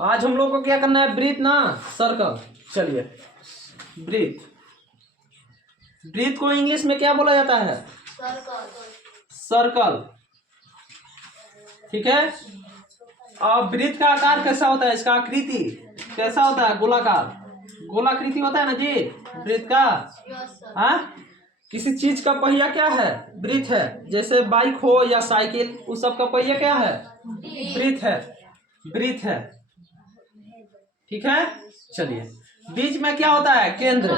आज हम लोग को क्या करना है, ब्रीथ ना सर्कल। चलिए ब्रीथ, ब्रीथ को इंग्लिश में क्या बोला जाता है? सर्कल। ठीक है। और ब्रीथ का आकार कैसा होता है, इसका आकृति कैसा होता है? गोलाकार, गोलाकृति होता है ना जी ब्रीथ का। हाँ, किसी चीज का पहिया क्या है? ब्रीथ है। जैसे बाइक हो या साइकिल, उस सब का पहिया क्या है? ब्रीथ है, ब्रीथ है। ठीक है। चलिए, बीच में क्या होता है? केंद्र।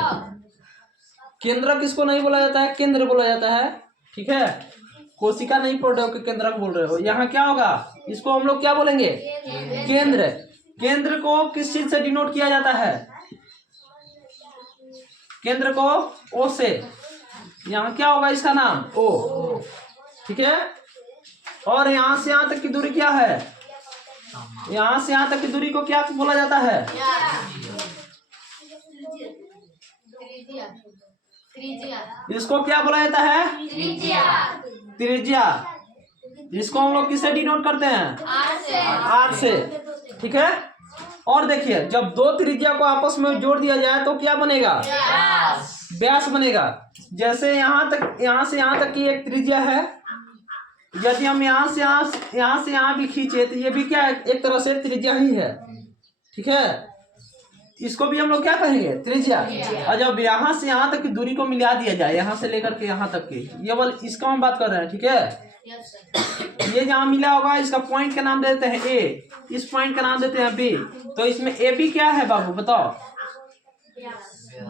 केंद्र किसको नहीं बोला जाता है? केंद्र बोला जाता है। ठीक है। कोशिका नहीं बोल रहे हो कि केंद्र बोल रहे हो। यहाँ क्या होगा? इसको हम लोग क्या बोलेंगे? केंद्र। केंद्र को किस चीज से डिनोट किया जाता है? केंद्र को ओ से। यहाँ क्या होगा इसका नाम? ओ। ठीक है। और यहाँ से यहाँ तक की दूरी क्या है? यहाँ से यहाँ तक की दूरी को क्या बोला जाता है? इसको क्या बोला जाता है? त्रिज्या। इसको हम लोग किससे डिनोट करते हैं? आर से। ठीक है। और देखिए, जब दो त्रिज्या को आपस में जोड़ दिया जाए तो क्या बनेगा? व्यास बनेगा। जैसे यहाँ से यहाँ तक की एक त्रिज्या है। यदि हम यहाँ से यहाँ भी खींचे तो ये भी क्या है? एक तरह से त्रिज्या ही है। ठीक है। इसको भी हम लोग क्या कहेंगे? त्रिज्या। और जब यहाँ से यहाँ तक की दूरी को मिला दिया जाए, यहाँ से लेकर के यहाँ तक की, ये वाला इसका हम बात कर रहे हैं। ठीक है। ये जहाँ मिला होगा इसका पॉइंट का नाम देते हैं ए, इस पॉइंट का नाम देते हैं बी। तो इसमें ए बी क्या है बाबू बताओ?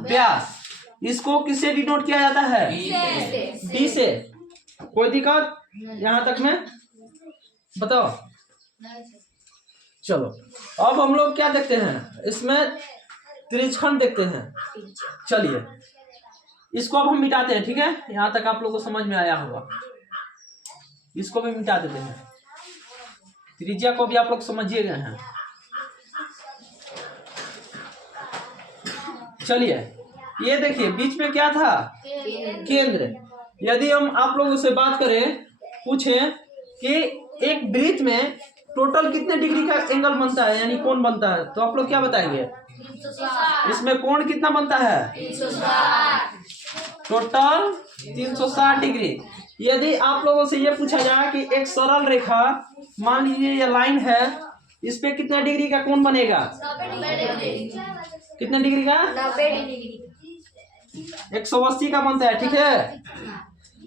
व्यास। इसको किससे डिनोट किया जाता है? डी से। कोई दिक्कत यहाँ तक में? बताओ। चलो, अब हम लोग क्या देखते हैं? इसमें त्रिज्यखंड देखते हैं। चलिए, इसको अब हम मिटाते हैं। ठीक है। यहाँ तक आप लोगों को समझ में आया होगा। इसको भी मिटा देते हैं। त्रिज्या को भी आप लोग समझिए गए हैं। चलिए, ये देखिए बीच में क्या था? केंद्र। यदि हम आप लोगों से बात करें, पूछें कि एक ब्रीथ में टोटल कितने डिग्री का एंगल बनता है, यानी कोण बनता है, तो आप लोग क्या बताएंगे? इसमें कोण कितना बनता है? Total 360 degree. यदि आप लोगों से ये पूछा जाए कि एक सरल रेखा, मान लीजिए ये लाइन है, इस पे कितना डिग्री का कोण बनेगा? कितने डिग्री का? 180 का बनता है। ठीक है।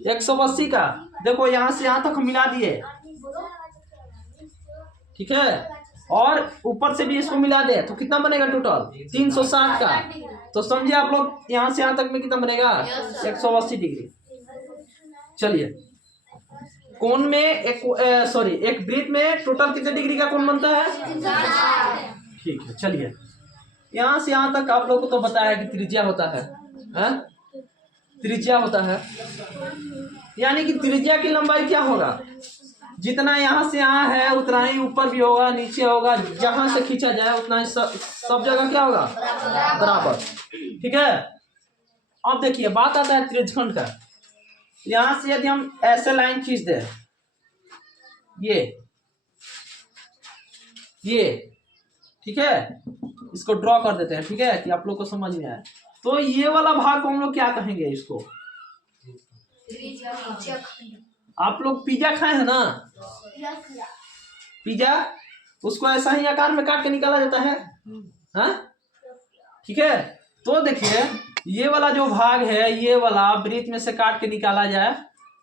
180 का। देखो यहाँ से यहाँ तक मिला दिए। ठीक है। और ऊपर से भी इसको मिला दे तो कितना बनेगा टोटल? 360 का। तो समझिए आप लोग, यहाँ से यहाँ तक में कितना बनेगा? 180 डिग्री। चलिए, कोण में एक ब्रीथ में टोटल कितने डिग्री का कोण बनता है? ठीक है। चलिए, यहाँ से यहाँ तक आप लोग को तो बताया कि त्रिज्या होता है। त्रिज्या होता है, यानी कि त्रिज्या की लंबाई क्या होगा? जितना यहाँ से यहाँ है उतना ही ऊपर भी होगा, नीचे होगा, जहां से खींचा जाए उतना ही सब जगह क्या होगा? बराबर। ठीक है। अब देखिए, बात आता है त्रिज्यखंड का। यहां से यदि हम ऐसे लाइन खींच दें, ये ठीक है, इसको ड्रॉ कर देते हैं। ठीक है, कि आप लोग को समझ में आए। तो ये वाला भाग को हम लोग क्या कहेंगे? इसको आप लोग पिज्जा खाए हैं ना? पिज्जा, उसको ऐसा ही आकार में काट के निकाला जाता है। हाँ, ठीक है। तो देखिए, ये वाला जो भाग है, ये वाला ब्रीथ में से काट के निकाला जाए।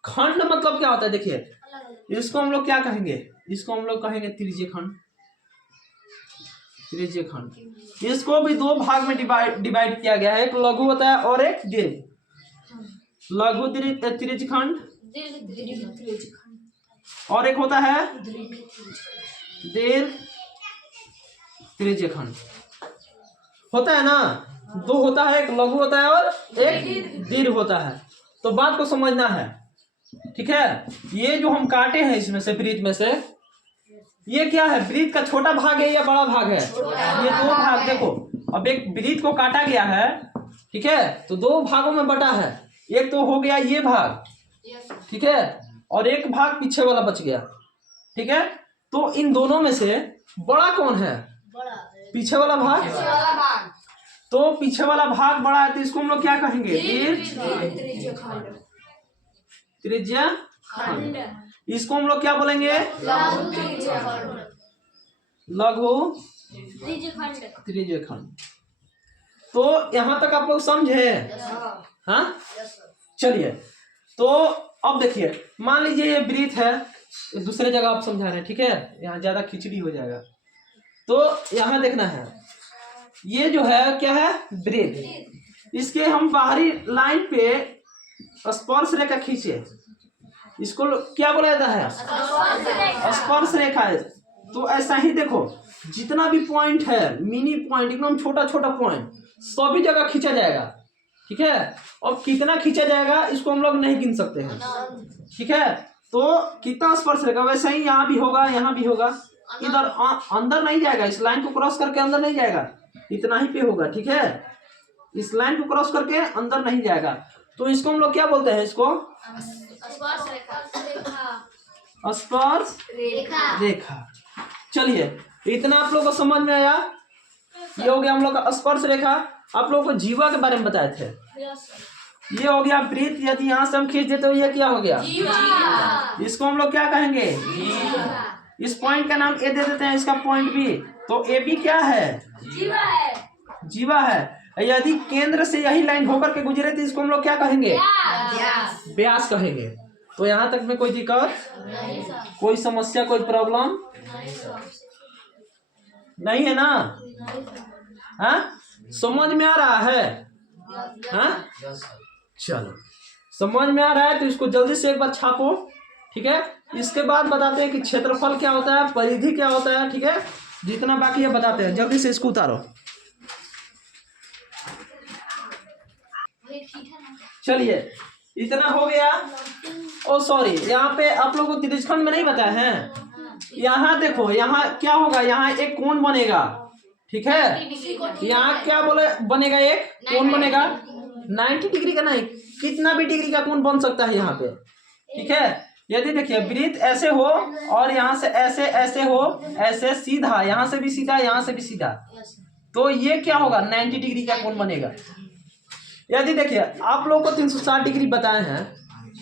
खंड मतलब क्या होता है? देखिए, इसको हम लोग क्या कहेंगे? इसको हम लोग कहेंगे त्रिज्यखंड। त्रिज्यखंड। इसको भी दो भाग में डिवाइड किया गया है। एक लघु होता है और एक दीर्घ। लघु त्रिज्यखंड और एक होता है दीर्घ त्रिज्यखंड। होता है ना? दो होता है, एक लघु होता है और एक दीर्घ होता है। तो बात को समझना है। ठीक है। ये जो हम काटे हैं इसमें से, ब्रीथ में से, ये क्या है? ब्रीथ का छोटा भाग है या बड़ा भाग है? ये दो भाग। देखो, अब एक ब्रीथ को काटा गया है। ठीक है। तो दो भागों में बटा है। एक तो हो गया ये भाग, ठीक है, और एक भाग पीछे वाला बच गया। ठीक है। तो इन दोनों में से बड़ा कौन है? पीछे वाला भाग, तो पीछे वाला भाग बड़ा है तो इसको हम लोग क्या कहेंगे? त्रिज्या खंड। इसको हम लोग क्या बोलेंगे? लघु त्रिज्या खंड। तो यहां तक आप लोग समझे? हाँ, चलिए। तो अब देखिए, मान लीजिए ये वृत्त है, दूसरे जगह आप समझा रहे हैं, ठीक है, यहाँ ज्यादा खिचड़ी हो जाएगा। तो यहाँ देखना है, ये जो है क्या है? वृत्त। इसके हम बाहरी लाइन पे स्पर्श रेखा खींचे, इसको क्या बोला जाता है? स्पर्श रेखा है। तो ऐसा ही देखो, जितना भी पॉइंट है, मिनी पॉइंट, एकदम छोटा छोटा पॉइंट, सभी जगह खींचा जाएगा, ठीक है। और कितना खींचा जाएगा इसको हम लोग नहीं गिन सकते हैं, ठीक है। तो कितना स्पर्श रेखा, वैसे ही यहाँ भी होगा, यहाँ भी होगा, इधर अंदर नहीं जाएगा, इस लाइन को क्रॉस करके अंदर नहीं जाएगा, इतना ही पे होगा, ठीक है। इस लाइन को क्रॉस करके अंदर नहीं जाएगा। तो इसको हम लोग क्या बोलते हैं? इसको स्पर्श रेखा। चलिए, इतना आप लोग को समझ में आया? ये हो गया हम लोग का स्पर्श रेखा। आप लोगों को जीवा के बारे में बताए थे। ये हो गया वृत्त। यदि यहाँ से हम खींच देते तो ये क्या हो गया? इसको हम लोग क्या कहेंगे? इस पॉइंट का नाम ए दे देते हैं, इसका पॉइंट बी। तो ए बी क्या है? जीवा है। यदि केंद्र से यही लाइन होकर के गुजरे तो इसको हम लोग क्या कहेंगे? व्यास कहेंगे। तो यहाँ तक में कोई दिक्कत, कोई समस्या, कोई प्रॉब्लम नहीं है ना? हाँ, समझ में आ रहा है? हाँ, चलो, समझ में आ रहा है तो इसको जल्दी से एक बार छापो, ठीक है। इसके बाद बताते हैं कि क्षेत्रफल क्या होता है, परिधि क्या होता है, ठीक है। जितना बाकी है बताते हैं, जल्दी से इसको उतारो। चलिए, इतना हो गया। ओ सॉरी, यहाँ पे आप लोगों को त्रिज्यखंड में नहीं बताया है। यहाँ देखो, यहाँ क्या होगा? यहाँ एक कोण बनेगा, ठीक है। यहाँ क्या बोले बनेगा? एक कोण बनेगा 90 डिग्री का, नहीं, कितना भी डिग्री का कोण बन सकता है यहाँ पे, ठीक है। यदि देखिए वृत्त ऐसे हो और यहाँ से ऐसे ऐसे हो, ऐसे सीधा, यहाँ से भी सीधा, यहाँ से भी सीधा, तो ये क्या होगा? 90 डिग्री का कोण बनेगा। यदि देखिए आप लोगों को 360 डिग्री बताए हैं,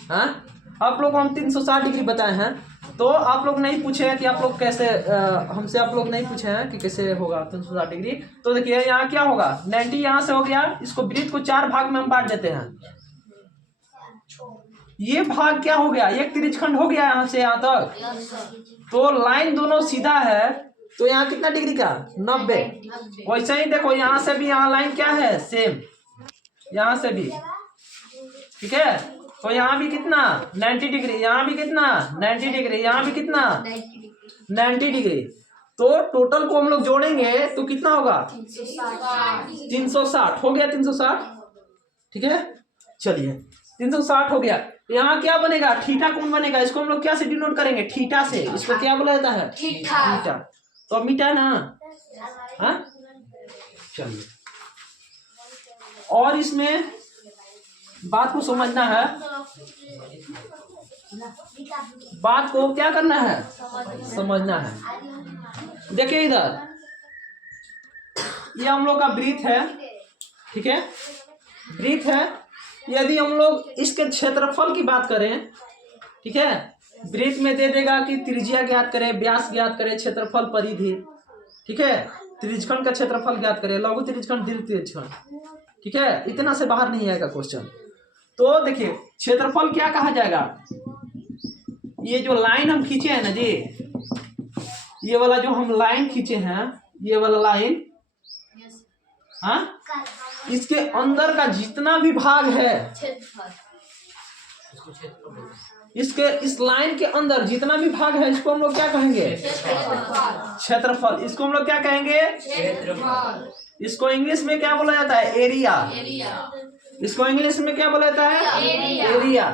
हाँ, आप लोग को हम 360 डिग्री बताए हैं, तो आप लोग नहीं पूछे हैं कि आप लोग कैसे, हमसे आप लोग नहीं पूछे हैं कि कैसे होगा 360 डिग्री। तो देखिए यहाँ क्या होगा? 90 यहाँ से हो गया, इसको वृत्त को 4 भाग में हम बांट देते हैं। ये भाग क्या हो गया? एक त्रिज्यखंड हो गया यहाँ से यहाँ तक। तो लाइन दोनों सीधा है, तो यहाँ कितना डिग्री का? 90। वैसे ही देखो, यहाँ से भी यहाँ लाइन क्या है? सेम, यहाँ से भी, ठीक है। तो यहाँ भी कितना? 90 डिग्री, यहाँ भी कितना? 90 डिग्री, यहाँ भी कितना? 90 डिग्री। तो टोटल को हम लोग जोड़ेंगे तो कितना होगा? 360 हो गया। 360, ठीक है। चलिए, 360 हो गया। यहाँ क्या बनेगा? थीटा कोण बनेगा। इसको हम लोग क्या से डिनोट करेंगे? थीटा से। इसको क्या बोला जाता है? थीटा। तो अब मिटा ना? हाँ, चलिए। और इसमें बात को समझना है, बात को क्या करना है? समझना है। देखिए इधर, ये हम लोग का वृत्त है, ठीक है, वृत्त है। यदि हम लोग इसके क्षेत्रफल की बात करें, ठीक है, वृत्त में दे देगा कि त्रिज्या ज्ञात करें, व्यास ज्ञात करें, क्षेत्रफल, परिधि, ठीक है। त्रिज्यखंड का क्षेत्रफल ज्ञात करें, लघु त्रिज्यखंड, दीर्घ त्रिज्यखंड, ठीक है। इतना से बाहर नहीं आएगा क्वेश्चन। तो देखिए क्षेत्रफल क्या कहा जाएगा? ये जो लाइन हम खींचे हैं ना जी, ये वाला जो हम लाइन खींचे हैं, ये वाला लाइन, हाँ, इसके अंदर का जितना भी भाग है, इसके इस लाइन के अंदर जितना भी भाग है, इसको हम लोग क्या कहेंगे? क्षेत्रफल। इसको हम लोग क्या कहेंगे? इसको इंग्लिश में क्या बोला जाता है? एरिया। इसको इंग्लिश में क्या बोला जाता है? एरिया।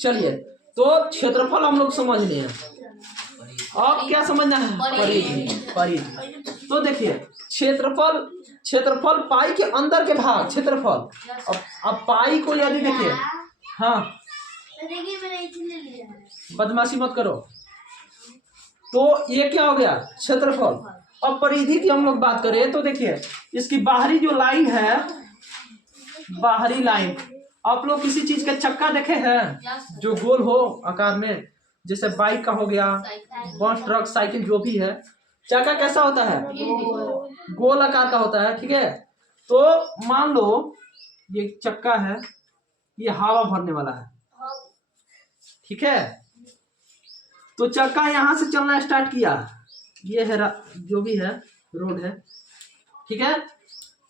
चलिए, तो क्षेत्रफल हम लोग समझ लिए। अब क्या समझना है? परिधि। परिधि। तो देखिए क्षेत्रफल, क्षेत्रफल पाई के अंदर के भाग क्षेत्रफल। अब पाई को यदि देखिए, हाँ, बदमाशी मत करो। तो ये क्या हो गया? क्षेत्रफल। अब परिधि की हम लोग बात करें तो देखिए इसकी बाहरी जो लाइन है, बाहरी लाइन, आप लोग किसी चीज का चक्का देखे हैं जो गोल हो आकार में, जैसे बाइक का हो गया, बस, ट्रक, साइकिल, जो भी है, चक्का कैसा होता है? गोल आकार का होता है, ठीक है। तो मान लो ये चक्का है, ये हवा भरने वाला है, ठीक है। तो चक्का यहां से चलना स्टार्ट किया, ये है जो भी है रोड है, ठीक है।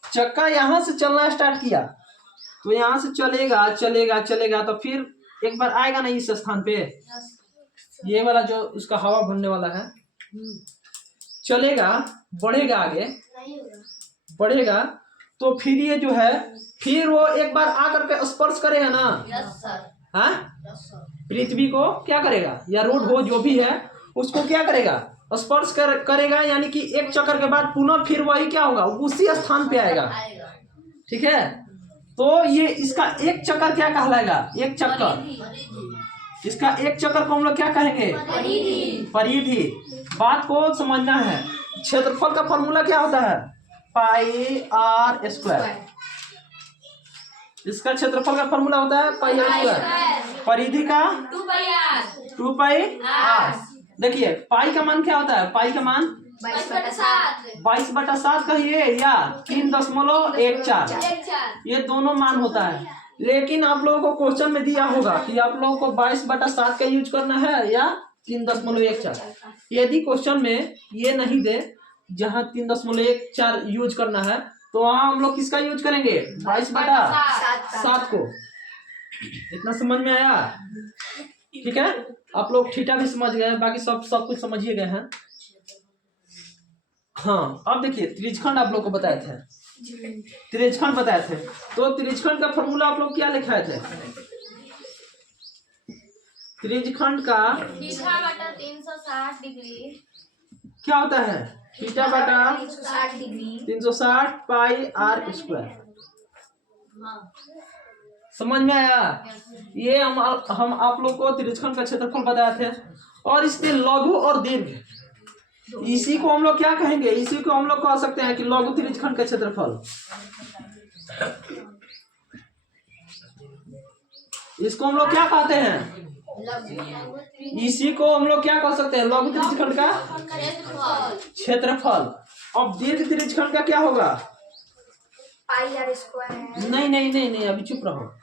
चक्का यहां से चलना स्टार्ट किया तो यहां से चलेगा चलेगा चलेगा, तो फिर एक बार आएगा ना इस स्थान पे, ये वाला जो उसका हवा भरने वाला है, चलेगा, बढ़ेगा, आगे बढ़ेगा, तो फिर ये जो है, फिर वो एक बार आकर के स्पर्श करेगा ना, हाँ, पृथ्वी को क्या करेगा, या रोड हो जो भी है उसको क्या करेगा, स्पर्श करेगा, यानी कि एक चक्कर के बाद पुनः फिर वही क्या होगा, उसी स्थान पे आएगा, ठीक है। तो ये इसका एक चक्कर क्या कहलाएगा, एक चक्कर, इसका एक चक्कर को हम लोग क्या कहेंगे, परिधि। बात को समझना है। क्षेत्रफल का फॉर्मूला क्या होता है, पाई आर स्क्वायर, इसका क्षेत्रफल का फॉर्मूला होता है पाई आर स्क्वायर, परिधि का 2 पाई आर। देखिए पाई का मान क्या होता है, पाई का मान 22/7 कहिए या 3.14, ये दोनों मान होता है। लेकिन आप लोगों को क्वेश्चन में दिया होगा कि आप लोगों को 22/7 का यूज करना है या 3.14। यदि क्वेश्चन में ये नहीं दे जहां 3.14 यूज करना है, तो वहां हम लोग किसका यूज करेंगे, 22/7 को। इतना समझ में आया, ठीक है। आप लोग थीटा भी समझ गए, बाकी सब कुछ समझिए गए हैं। हाँ, अब देखिए त्रिज्यखंड आप लोग को बताए थे, त्रिज्यखंड बताए थे, तो त्रिज्यखंड का फॉर्मूला आप लोग क्या लिखाए थे, त्रिज्यखंड का थीटा बटा 360 डिग्री क्या होता है, थीटा बटा 360 पाई आर स्क्वायर। समझ में आया? ये हम आप लोग को त्रिज्यखंड का क्षेत्रफल बताए थे। और इसके लघु और दीर्घ, इसी को हम लोग क्या कहेंगे, इसी को हम लोग कह सकते हैं कि लघु त्रिज्यखंड का क्षेत्रफल। इसको हम लोग क्या कहते हैं, इसी को हम लोग क्या कह सकते हैं, लघु त्रिज्यखंड का क्षेत्रफल। अब दीर्घ त्रिज्यखंड का क्या होगा, पाई आर स्क्वायर। नहीं नहीं नहीं नहीं, अभी चुप रहो।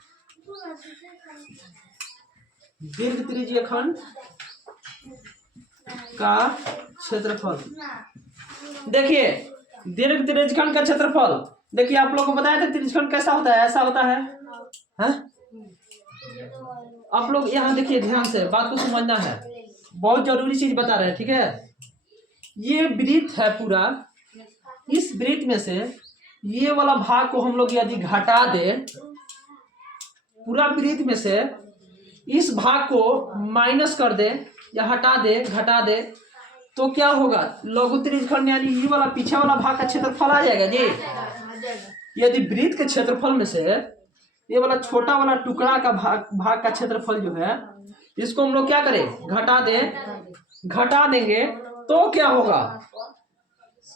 दीर्घ त्रिज्यखंड का क्षेत्रफल, देखिए दीर्घ त्रिज्यखंड का क्षेत्रफल, देखिए आप लोगों को बताया था त्रिज्यखंड कैसा होता है, ऐसा होता है, हाँ? आप लोग यहाँ देखिए ध्यान से, बात को समझना है, बहुत जरूरी चीज बता रहे हैं, ठीक है। ये वृत्त है पूरा, इस वृत्त में से ये वाला भाग को हम लोग यदि घटा दे, पूरा वृत्त में से इस भाग को माइनस कर दे या हटा दे, घटा दे, तो क्या होगा, लघु त्रिज्यखंड यानी ये वाला पीछे वाला भाग का क्षेत्रफल आ जाएगा जी। यदि वृत्त के क्षेत्रफल में से ये वाला छोटा वाला टुकड़ा का भाग का क्षेत्रफल जो है, इसको हम लोग क्या करें, घटा देंगे, तो क्या होगा,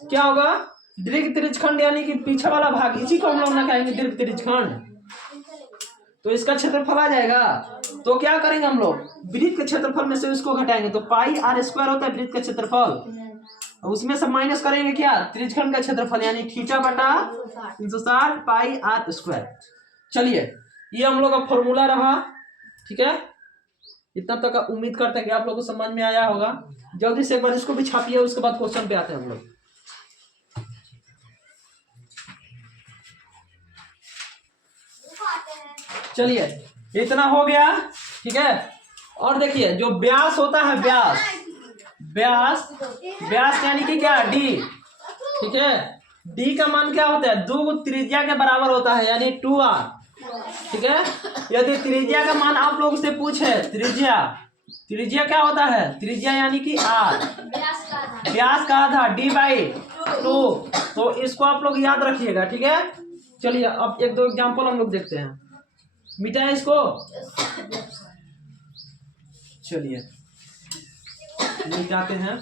क्या होगा, दीर्घ त्रिज्यखंड यानी कि पीछे वाला भाग, इसी को हम लोग ना कहेंगे दीर्घ त्रिज्यखंड। तो इसका क्षेत्रफल आ जाएगा, तो क्या करेंगे हम लोग, वृत्त के क्षेत्रफल में से इसको घटाएंगे, तो पाई आर स्क्वायर होता है वृत्त का क्षेत्रफल, उसमें से माइनस करेंगे क्या, त्रिज्यखंड का क्षेत्रफल, यानी थीटा बटा 360 पाई आर स्क्वायर। चलिए ये हम लोग का फॉर्मूला रहा, ठीक है। इतना तक तो उम्मीद करते हैं कि आप लोगों को समझ में आया होगा। जल्दी से एक बार इसको भी छापिए, उसके बाद क्वेश्चन पे आते हैं हम लोग। चलिए इतना हो गया, ठीक है। और देखिए जो व्यास होता है, व्यास यानी कि क्या, डी, ठीक है। डी का मान क्या होता है, 2 त्रिज्या के बराबर होता है, यानी 2r, ठीक है। यदि त्रिज्या का मान आप लोग से पूछे, त्रिज्या क्या होता है, त्रिज्या यानी कि r, व्यास का आधा d/2, तो इसको आप लोग याद रखिएगा, ठीक है। चलिए अब 1-2 एग्जाम्पल हम लोग देखते हैं, मिटाएं इसको। चलिए मिटाते हैं।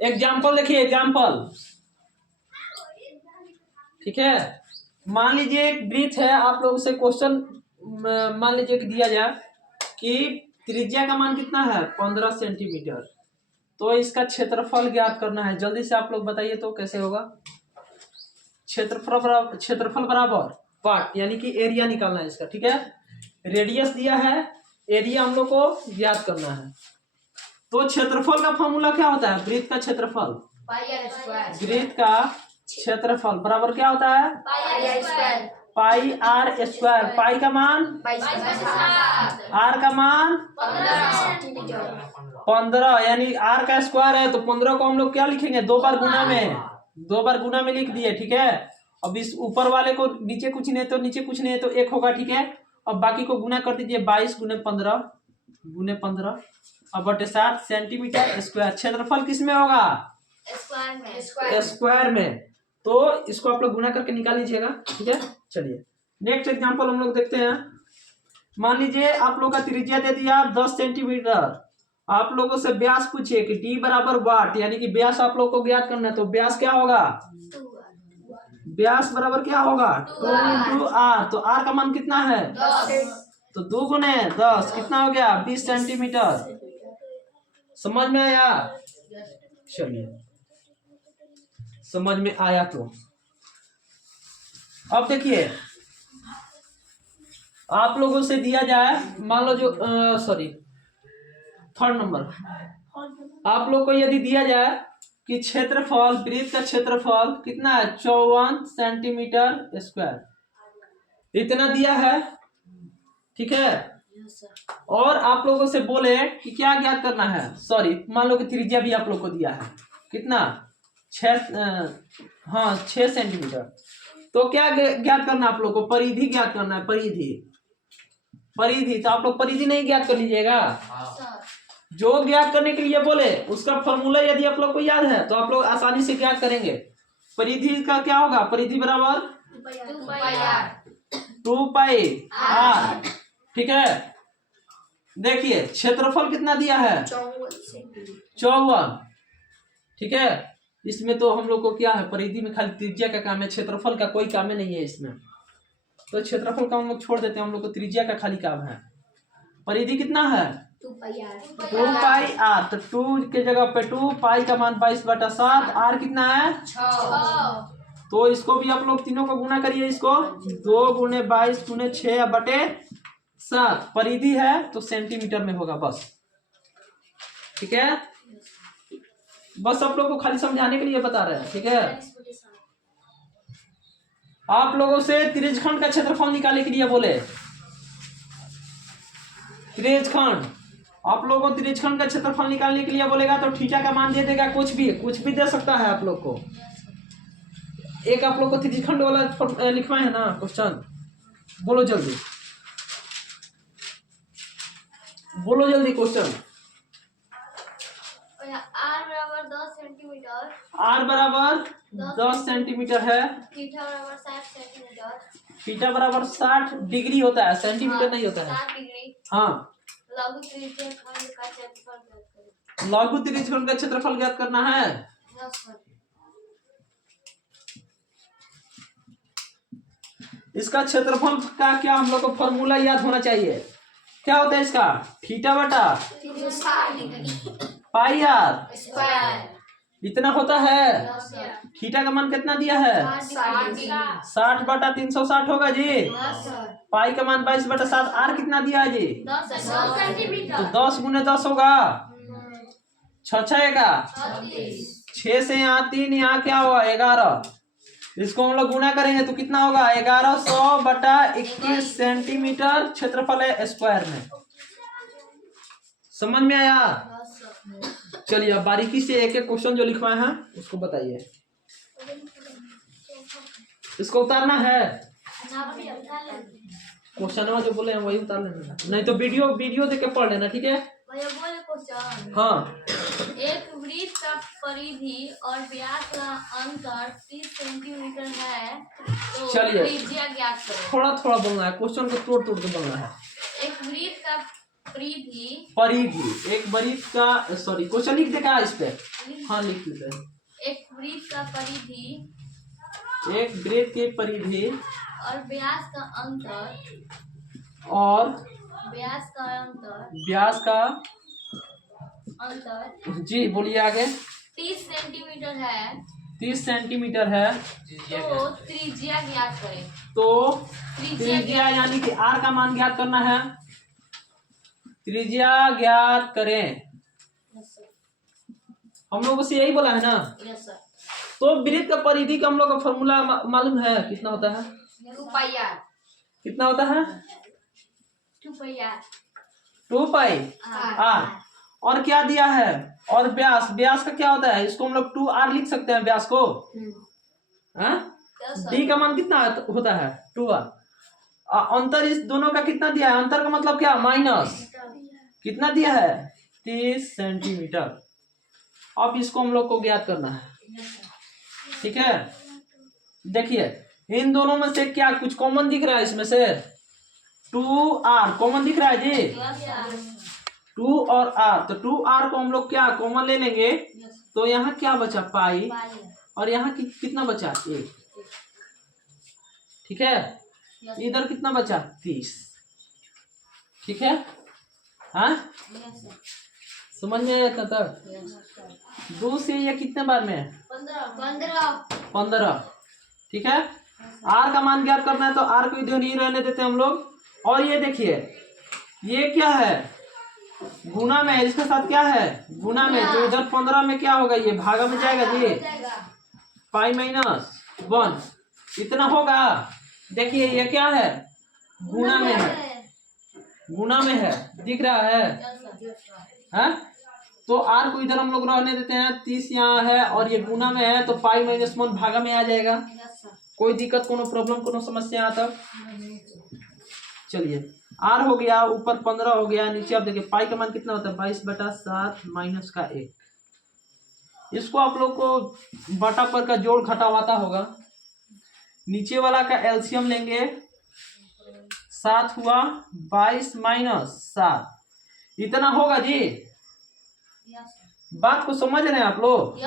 एग्जाम्पल देखिए, एग्जाम्पल, ठीक है। मान लीजिए एक वृत्त है, आप लोगों से क्वेश्चन मान लीजिए कि दिया जाए कि त्रिज्या का मान कितना है 15 सेंटीमीटर, तो इसका क्षेत्रफल ज्ञात करना है। जल्दी से आप लोग बताइए तो कैसे होगा। क्षेत्रफल बराबर पार्ट यानी कि एरिया निकालना है इसका, ठीक है। रेडियस दिया है, एरिया हम लोग को ज्ञात करना है। तो क्षेत्रफल का फॉर्मूला क्या होता है? वृत्त का क्षेत्रफल, वृत्त का क्षेत्रफल बराबर क्या होता है? पाई आर स्क्वायर। पाई का मान, आर का मान 15, यानी आर का स्क्वायर है तो 15 को हम लोग क्या लिखेंगे? 2 बार गुना में, 2 बार गुना में लिख दिए, ठीक है। अब इस ऊपर वाले को नीचे कुछ नहीं तो नीचे कुछ नहीं है तो 1 होगा, ठीक है। अब बाकी को गुना कर दीजिए, 22 गुने 15 अब बटे 7 सेंटीमीटर स्क्वायर। क्षेत्रफल किस में होगा? स्क्वायर में। तो इसको आप लोग गुना करके निकाल लीजिएगा, ठीक है। चलिए नेक्स्ट एग्जांपल हम लोग देखते हैं। मान लीजिए आप लोग का त्रिज्या दे दिया 10 सेंटीमीटर, आप लोगों से व्यास पूछिए कि डी बराबर वाट, यानी कि व्यास आप लोग को ज्ञात करना है। तो व्यास क्या होगा? व्यास बराबर क्या होगा? 2 इंटू आर। तो आर का मान कितना है? 10। तो 2 गुने 10 कितना हो गया? 20 सेंटीमीटर। समझ में आया? चलिए समझ में आया तो अब देखिए, आप लोगों से दिया जाए, मान लो जो सॉरी थर्ड नंबर, आप लोग को यदि दिया जाए कि क्षेत्रफल, वृत्त का क्षेत्रफल कितना है? 54 सेंटीमीटर स्क्वायर, इतना दिया है, ठीक है। और आप लोगों से बोले कि क्या ज्ञात करना है, सॉरी मान लो कि त्रिज्या भी आप लोग को दिया है कितना? 6 सेंटीमीटर। तो क्या ज्ञात करना आप लोग को? परिधि ज्ञात करना है, परिधि। तो आप लोग परिधि नहीं ज्ञात कर लीजिएगा, जो ज्ञात करने के लिए बोले उसका फॉर्मूला यदि आप लोग को याद है तो आप लोग आसानी से ज्ञात करेंगे। परिधि का क्या होगा? परिधि बराबर 2 पाई आर, ठीक है। देखिए क्षेत्रफल कितना दिया है? 54, ठीक है। इसमें तो हम लोग को क्या है, परिधि में खाली त्रिज्या का काम है, क्षेत्रफल का कोई काम नहीं है इसमें। तो क्षेत्रफल का हम लोग छोड़ देते हैं, हम लोग को त्रिज्या का खाली काम है। परिधि कितना है? 2 पाई आर। तो 2 के जगह पे 2, पाई का मान 22/7, आर कितना है? 6। तो इसको भी आप लोग तीनों को गुना करिए, इसको 2 गुने 22 गुने 6 बटे 7। परिधि है तो सेंटीमीटर में होगा बस, ठीक है। बस आप लोग को खाली समझाने के लिए बता रहे हैं, ठीक है। आप लोगों से त्रिज्यखंड का क्षेत्रफल निकालने के लिए बोले, त्रिज्यखंड, आप लोगों को त्रिज्यखंड का क्षेत्रफल निकालने के लिए बोलेगा तो थीटा का मान दे देगा, कुछ भी दे सकता है आप लोग को। एक आप लोग को त्रिज्यखंड वाला लिखवाए है ना क्वेश्चन, बोलो जल्दी, बोलो जल्दी क्वेश्चन। आर बराबर 10 सेंटीमीटर, आर बराबर 10 सेंटीमीटर है, थीटा बराबर 60 सेंटीमीटर, थीटा बराबर 60 डिग्री होता है, सेंटीमीटर नहीं होता है। 60 डिग्री। हाँ, लघु त्रिज्यखंड का क्षेत्रफल ज्ञात करें। लघु त्रिज्यखंड का क्षेत्रफल ज्ञात करना है। इसका क्षेत्रफल का क्या हम लोग को फॉर्मूला याद होना चाहिए? क्या होता है इसका? थीटा बटा पाई आर स्क्वायर, इतना होता है। थीटा का मान कितना दिया है? 60/360 होगा जी। पाई का मान 22/7, आर कितना दिया है जी? 10 सेंटीमीटर। तो 10 गुने 10 होगा 6 का 6 से यहाँ 3, यहाँ क्या होगा 11। इसको हम लोग गुना करेंगे तो कितना होगा? 1100/21 सेंटीमीटर क्षेत्रफल है स्क्वायर में। समझ में आया? चलिए अब बारीकी से एक एक क्वेश्चन जो लिखवाए हैं उसको बताइए। इसको उतारना है, क्वेश्चन जो बोले हैं वही उतार लेना, नहीं तो वीडियो देख के पढ़ लेना, ठीक है। हाँ, एक वृत्त का परिधि और व्यास का अंतर 30 सेंटीमीटर है, तो चलिए त्रिज्या ज्ञात करें। थोड़ा बोलना है, क्वेश्चन को तोड़ के बोलना है। एक वृत्त का परिधि, एक वृत्त का, सॉरी क्वेश्चन लिख देगा इस पे, हाँ लिख देते हैं। एक वृत्त का परिधि, एक वृत्त की परिधि और व्यास का अंतर, और व्यास का अंतर, व्यास का अंतर जी बोलिए आगे, 30 सेंटीमीटर है, 30 सेंटीमीटर है, तो त्रिज्या ज्ञात करें। तो त्रिज्या यानी कि आर का मान ज्ञात करना है, त्रिज्या ज्ञात करें। हम लोगों से यही बोला है ना। Yes sir. तो वृत्त का परिधि का हम लोग का फॉर्मूला मालूम है, कितना होता है? 2 पाई आर। कितना होता है? 2 पाई आर। 2 pi are. और क्या दिया है? और व्यास, व्यास का क्या होता है? इसको हम लोग 2r लिख सकते हैं व्यास को। डी का मान कितना होता है? 2r। अंतर इस दोनों का कितना दिया है? अंतर का मतलब क्या? माइनस। कितना दिया है? 30 सेंटीमीटर। अब इसको हम लोग को ज्ञात करना है, ठीक है। देखिए इन दोनों में से क्या कुछ कॉमन दिख रहा है? इसमें से 2r कॉमन दिख रहा है जी। 2 और r, तो 2r को हम लोग क्या कॉमन ले लेंगे, तो यहाँ क्या बचा? पाई। और यहाँ कितना बचा? 1, ठीक है। इधर कितना बचा? 30, ठीक है। हाँ समझ में आया तक? 2 से ये कितने बार में? 15, ठीक है। r का मान ज्ञात करना है, तो r को इधर नहीं रहने देते हम लोग। और ये देखिए ये क्या है? गुना में, इसके साथ क्या है? गुना में। तो इधर 15 में क्या होगा? ये भागा में जाएगा जी, पाई माइनस 1 इतना होगा। देखिए ये क्या है? गुना में है, गुना में है, दिख रहा है? हाँ? तो r को इधर हम लोग रहने देते हैं, 30 यहाँ है और ये गुना में है, तो पाई माइनस 1 भागा में आ जाएगा। कोई दिक्कत, कोनो प्रॉब्लम, कोनो समस्या आता? चलिए r हो गया, ऊपर 15 हो गया, नीचे आप देखिए पाई का मान कितना होता है? 22/7 माइनस का 1। इसको आप लोग को बटा पर का जोड़ घटावाता होगा। नीचे वाला का एलसीएम लेंगे, 7 हुआ 22 माइनस 7 इतना होगा जी। बात को समझ रहे हैं आप लोग?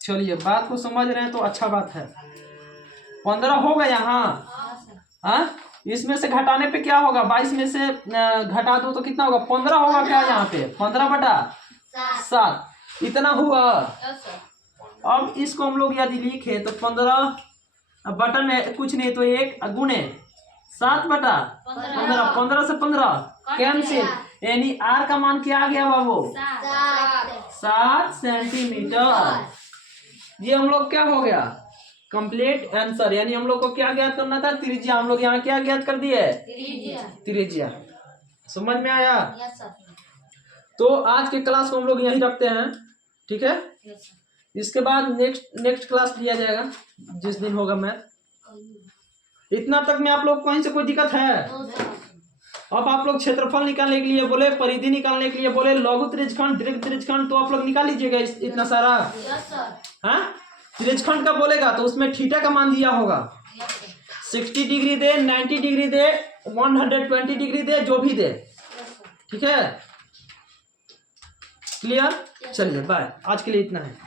चलिए बात को समझ रहे हैं तो अच्छा बात है। 15 होगा यहाँ, हाँ। इसमें से घटाने पे क्या होगा? 22 में से घटा दो तो कितना होगा? 15 होगा क्या यहाँ पे? 15/7 इतना हुआ। अब इसको हम लोग यदि लिखे तो 15 बटन में कुछ नहीं, तो 1 गुने 7/15, 15 से 15 कैंसिल, यानी r का मान क्या आ गया बाबू? 7 सेंटीमीटर। ये हम लोग क्या हो गया? Complete answer. यानी हम लोग को क्या ज्ञात करना था? त्रिज्या। हम लोग यहाँ क्या ज्ञात कर दिए? त्रिज्या। समझ में आया? तो आज के क्लास को हम लोग यहीं रखते हैं, ठीक है। इसके बाद नेक्स्ट क्लास लिया जाएगा जिस दिन होगा मैथ। इतना तक में आप लोग कहीं से कोई दिक्कत है? अब आप लोग क्षेत्रफल निकालने के लिए बोले, परिधि निकालने के लिए बोले, लघु त्रिज्यखंड, दीर्घ त्रिज्यखंड, तो आप लोग निकाल लीजिएगा इतना सारा। हाँ त्रिज्यखंड का बोलेगा तो उसमें थीटा का मान दिया होगा, 60 डिग्री दे, 90 डिग्री दे, 120 डिग्री दे, जो भी दे, ठीक है। क्लियर? चलिए बाय, आज के लिए इतना है।